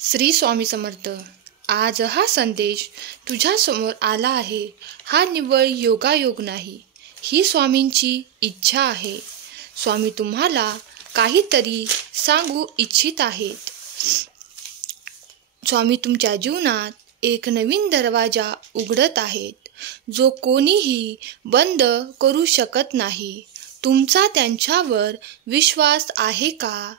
श्री स्वामी समर्थ. आज हा संदेश तुझ्यासमोर आला आहे. हा निव्वळ योगायोग नाही, ही स्वामींची इच्छा आहे. स्वामी तुम्हाला काहीतरी सांगू इच्छित आहेत. स्वामी तुमच्या जीवनात एक नवीन दरवाजा उघडत आहेत, जो कोणीही बंद करू शकत नाही. तुमचा त्यांच्यावर विश्वास आहे का?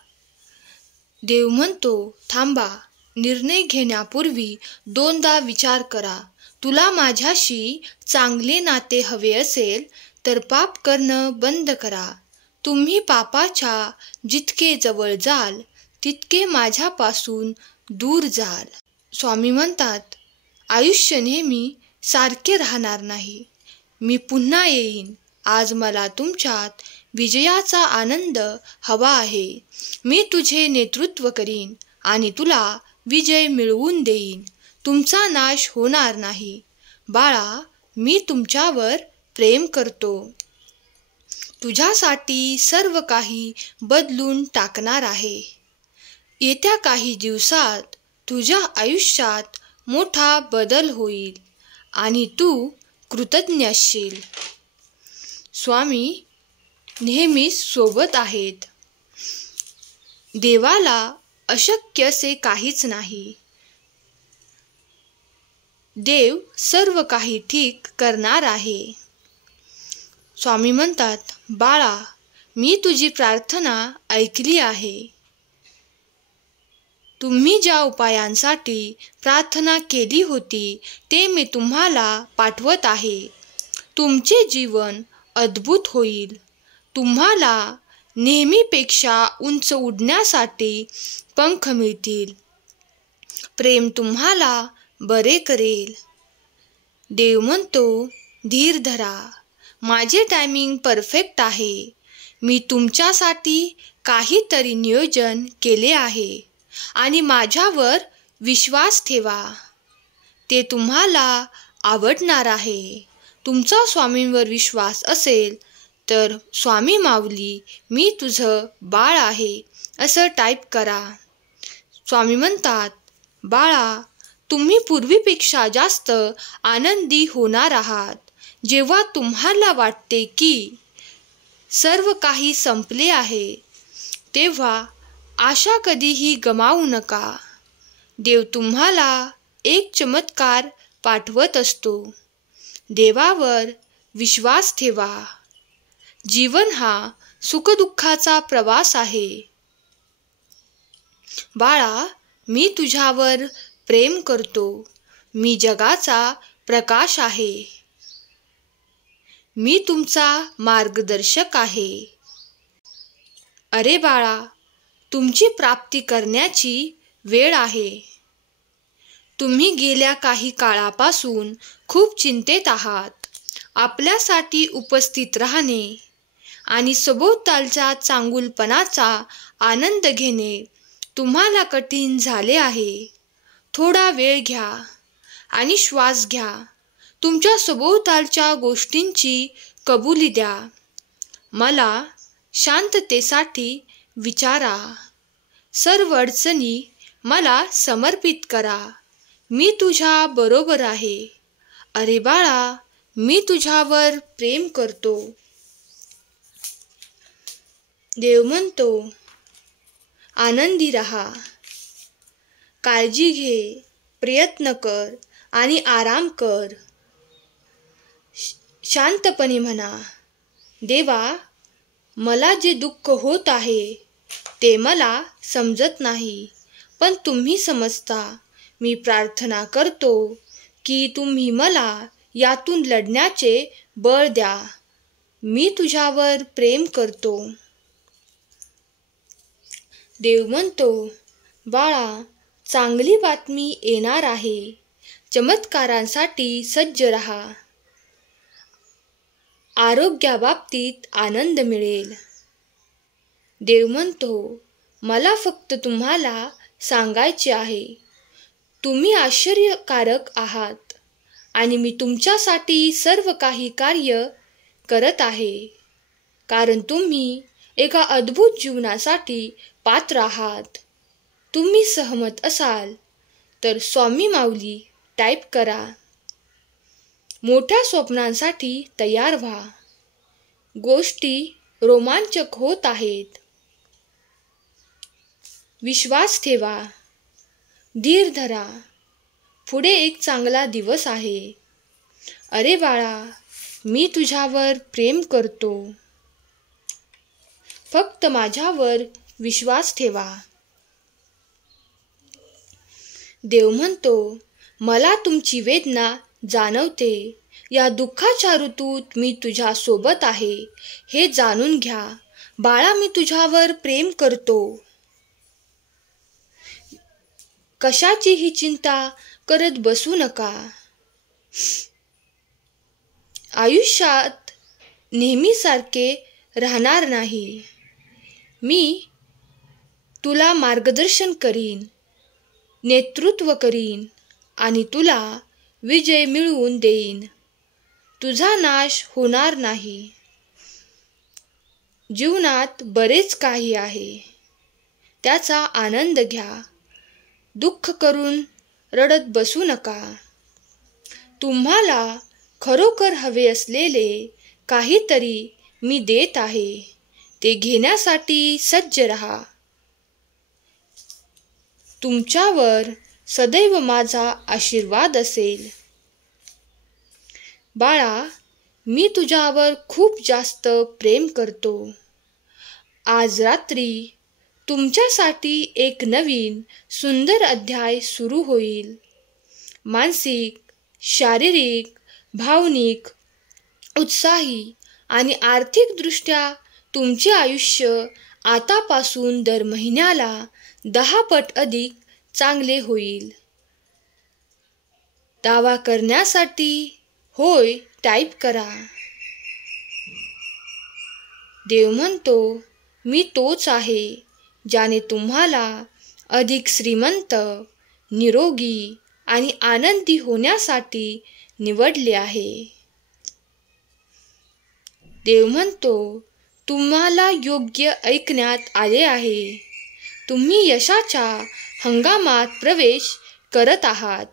देव म्हणतो, थांबा. निर्णय घेण्यापूर्वी दोनदा विचार करा. तुला माझ्याशी चांगले नाते हवे असेल तर पाप करणं बंद करा. तुम्ही पापाच्या जितके जवळ जाल तितके माझ्यापासून दूर जाल. स्वामी म्हणतात, आयुष्य नेहमी सारखे राहणार नाही. मी पुन्हा येईन. आज मला तुमच्यात विजयाचा आनंद हवा आहे. मी तुझे नेतृत्व करीन आणि तुला विजय मिळवून देईन. तुमचा नाश होणार नाही. बाळा, मी तुमच्यावर प्रेम करतो. तुझ्यासाठी सर्व काही बदलून टाकणार आहे. येत्या काही दिवसात तुझ्या आयुष्यात मोठा बदल होईल आणि तू कृतज्ञ असशील. स्वामी नेहमीच सोबत आहेत. देवाला अशक्य असे काहीच नाही. देव सर्व काही ठीक करणार आहे. स्वामी म्हणतात, बाळा, मी तुझी प्रार्थना ऐकली आहे. तुम्ही ज्या उपायांसाठी प्रार्थना केली होती ते मी तुम्हाला पाठवत आहे. तुमचे जीवन अद्भुत होईल. तुम्हाला नेहमीपेक्षा उंच उडण्यासाठी पंख मिळतील. प्रेम तुम्हाला बरे करेल. देव म्हणतो, धीर धरा. माझे टायमिंग परफेक्ट आहे. मी तुमच्यासाठी काहीतरी नियोजन केले आहे आणि माझ्यावर विश्वास ठेवा. ते तुम्हाला आवडणार आहे. तुमचा स्वामींवर विश्वास असेल तर स्वामी माऊली, मी तुझं बाळ आहे असं टाईप करा. स्वामी म्हणतात, बाळा, तुम्ही पूर्वीपेक्षा जास्त आनंदी होणार आहात. जेव्हा तुम्हाला वाटते की सर्व काही संपले आहे, तेव्हा आशा कधीही गमावू नका. देव तुम्हाला एक चमत्कार पाठवत असतो. देवावर विश्वास ठेवा. जीवन हा सुखदुःखाचा प्रवास आहे. बाळा, मी तुझ्यावर प्रेम करतो. मी जगाचा प्रकाश आहे. मी तुमचा मार्गदर्शक आहे. अरे बाळा, तुमची प्राप्ती करण्याची वेळ आहे. तुम्ही गेल्या काही काळापासून खूप चिंतेत आहात. आपल्यासाठी उपस्थित राहणे आणि सभोवतालच्या चांगुलपणाचा आनंद घेणे तुम्हाला कठीण झाले आहे. थोडा वेळ घ्या आणि श्वास घ्या. तुमच्या सभोवतालच्या गोष्टींची कबुली द्या. मला शांततेसाठी विचारा. सर्व अडचणी मला समर्पित करा. मी तुझ्या बरोबर आहे. अरे बाळा, मी तुझ्यावर प्रेम करतो. देव म्हणतो, आनंदी रहा. काळजी घे, प्रयत्न कर आणि आराम कर. शांतपणे म्हणा, देवा, मला जे दुःख होत आहे ते मला समजत नाही, पण तुम्ही समजता. मी प्रार्थना करतो की तुम्ही मला यातून लढण्याचे बळ द्या. मी तुझ्यावर प्रेम करतो. देव म्हणतो, बाळा, चांगली बातमी येणार आहे. चमत्कारांसाठी सज्ज रहा. आरोग्याबाबतीत आनंद मिळेल. देव म्हणतो, मला फक्त तुम्हाला सांगायचे आहे, तुम्ही आश्चर्यकारक आहात आणि मी तुमच्यासाठी सर्व काही कार्य करत आहे, कारण तुम्ही एका अद्भुत जीवनासाठी पात्र आहात. तुम्ही सहमत असाल तर स्वामी माऊली टाईप करा. मोठ्या स्वप्नांसाठी तयार व्हा. गोष्टी रोमांचक होत आहेत. विश्वास ठेवा. धीर धरा. पुढे एक चांगला दिवस आहे. अरे बाळा, मी तुझ्यावर प्रेम करतो. फक्त माझ्यावर विश्वास ठेवा. देव म्हणतो, मला तुमची वेदना जाणवते. या दुःखाच्या ऋतूत मी तुझ्या सोबत आहे हे जाणून घ्या. बाळा, मी तुझ्यावर प्रेम करतो. कशाचीही चिंता करत बसू नका. आयुष्यात नेहमीसारखे राहणार नाही. मी तुला मार्गदर्शन करीन, नेतृत्व करीन आणि तुला विजय मिळवून देईन. तुझा नाश होणार नाही. जीवनात बरेच काही आहे, त्याचा आनंद घ्या. दुःख करून रडत बसू नका. तुम्हाला खरोखर हवे असलेले काहीतरी मी देत आहे, ते घेण्यासाठी सज्ज रहा. तुमच्यावर सदैव माझा आशीर्वाद असेल. बाळा, मी तुझ्यावर खूप जास्त प्रेम करतो. आज रात्री तुमच्यासाठी एक नवीन सुंदर अध्याय सुरू होईल. मानसिक, शारीरिक, भावनिक, उत्साही आणि आर्थिकदृष्ट्या तुमचे आयुष्य आतापासून दर महिन्याला 10 पट अधिक चांगले होईल. दावा करण्यासाठी होय टाईप करा. देव म्हणतो, मी तोच आहे ज्याने तुम्हाला अधिक श्रीमंत, निरोगी आणि आनंदी होण्यासाठी निवडले आहे. देव म्हणतो, तुम्हाला योग्य ऐकण्यात आले आहे. तुम्ही यशाच्या हंगामात प्रवेश करत आहात,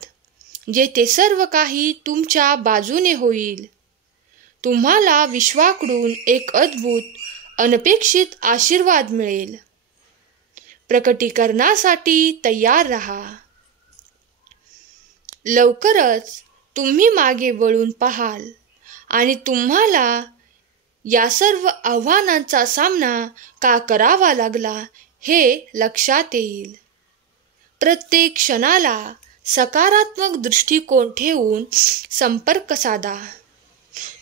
जेथे सर्व काही तुमच्या बाजूने होईल. तुम्हाला विश्वाकडून एक अद्भुत, अनपेक्षित आशीर्वाद मिळेल. प्रकटीकरणासाठी तयार राहा. लवकरच तुम्ही मागे वळून पाहाल आणि तुम्हाला या सर्व आव्हानांचा सामना का करावा लागला हे लक्षात येईल. प्रत्येक क्षणाला सकारात्मक दृष्टिकोन ठेवून संपर्क साधा.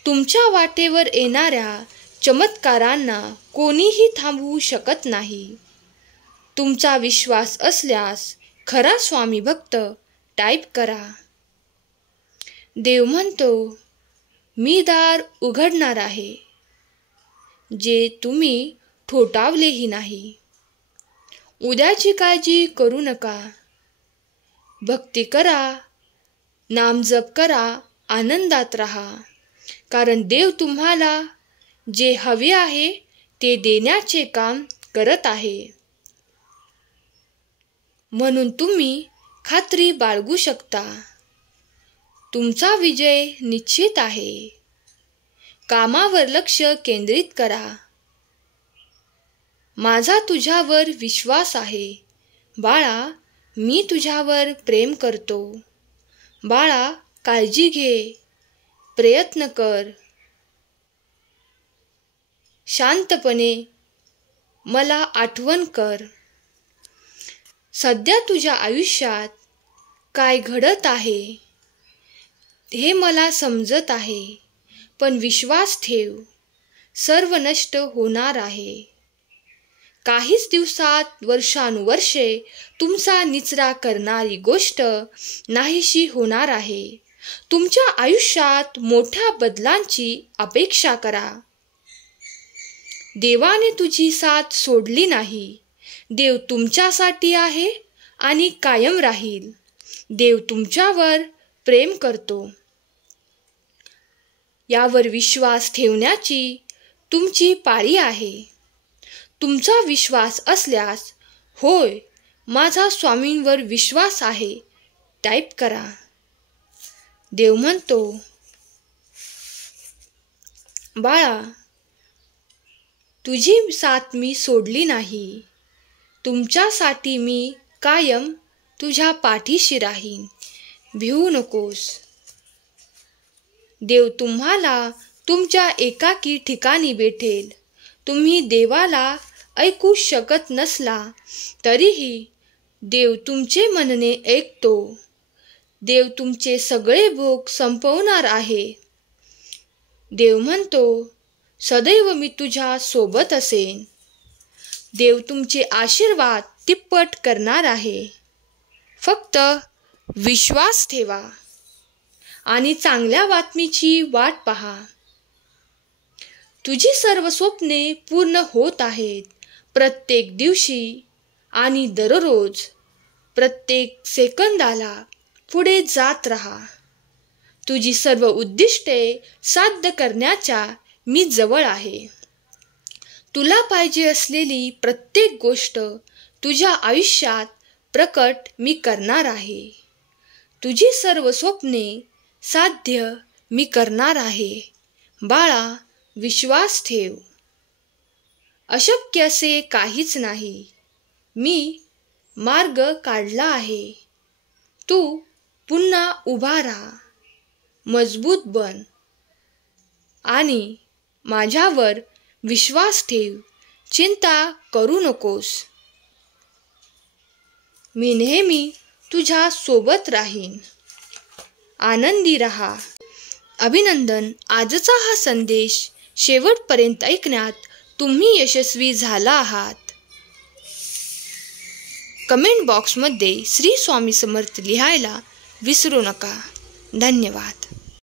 तुमच्या वाटेवर येणाऱ्या चमत्कारांना कोणीही थांबवू शकत नाही. तुमचा विश्वास असल्यास खरा स्वामी भक्त टाईप करा. देव म्हणतो, मी दार उघडणार आहे, जे तुम्ही ठोठावलेही नाही. उद्याची काळजी करू नका. भक्ती करा, नामजप करा, आनंदात राहा. कारण देव तुम्हाला जे हवे आहे ते देण्याचे काम करत आहे. म्हणून तुम्ही खात्री बाळगू शकता. तुमचा विजय निश्चित आहे. कामावर लक्ष केंद्रित करा. माझा तुझ्यावर विश्वास आहे. बाळा, मी तुझ्यावर प्रेम करतो. बाळा, काळजी घे. प्रयत्न कर. शांतपणे मला आठवण कर. सध्या तुझ्या आयुष्यात काय घडत आहे हे मला समजत आहे, पण विश्वास ठेव, सर्व नष्ट होणार आहे. काहीच दिवसात वर्षानुवर्षे तुमचा निचरा करणारी गोष्ट नाहीशी होणार आहे. तुमच्या आयुष्यात मोठ्या बदलांची अपेक्षा करा. देवाने तुझी साथ सोडली नाही. देव तुमच्यासाठी आहे आणि कायम राहील. देव तुमच्यावर प्रेम करतो. यावर विश्वास ठेवण्याची तुमची पाळी आहे. तुमचा विश्वास असल्यास होय, माझा स्वामींवर विश्वास आहे टाईप करा. देव म्हणतो, बाळा, तुझी साथ मी सोडली नाही. तुमच्यासाठी मी कायम तुझ्या पाठीशी राहीन. भिवू नकोस. देव तुम्हाला तुमच्या एकाकी ठिकाणी भेटेल. तुम्ही देवाला ऐकू शकत नसला तरीही देव तुमचे म्हणणे ऐकतो. देव तुमचे सगळे भोग संपवणार आहे. देव म्हणतो, सदैव मी तुझ्या सोबत असेन. देव तुमचे आशीर्वाद तिप्पट करणार आहे. फक्त विश्वास ठेवा आणि चांगल्या बातमीची वाट पहा. तुझी सर्व स्वप्ने पूर्ण होत आहेत. प्रत्येक दिवशी आणि दररोज, प्रत्येक सेकंदाला पुढे जात राहा. तुझी सर्व उद्दिष्टे साध्य करण्याच्या मी जवळ आहे. तुला पाहिजे असलेली प्रत्येक गोष्ट तुझ्या आयुष्यात प्रकट मी करणार आहे. तुझी सर्व स्वप्ने साध्य मी करणार आहे. बाळा, विश्वास ठेव. अशक्य असे काहीच नाही. मी मार्ग काढला आहे. तू पुन्हा उभा राहा, मजबूत बन आणि माझ्यावर विश्वास ठेव. चिंता करू नकोस. मी नेहमी तुझ्या सोबत राहीन. आनंदी रहा. अभिनंदन. आजचा हा संदेश शेवटपर्यंत ऐकण्यात तुम्ही यशस्वी झाला आहात. कमेंट बॉक्समध्ये श्री स्वामी समर्थ लिहायला विसरू नका. धन्यवाद.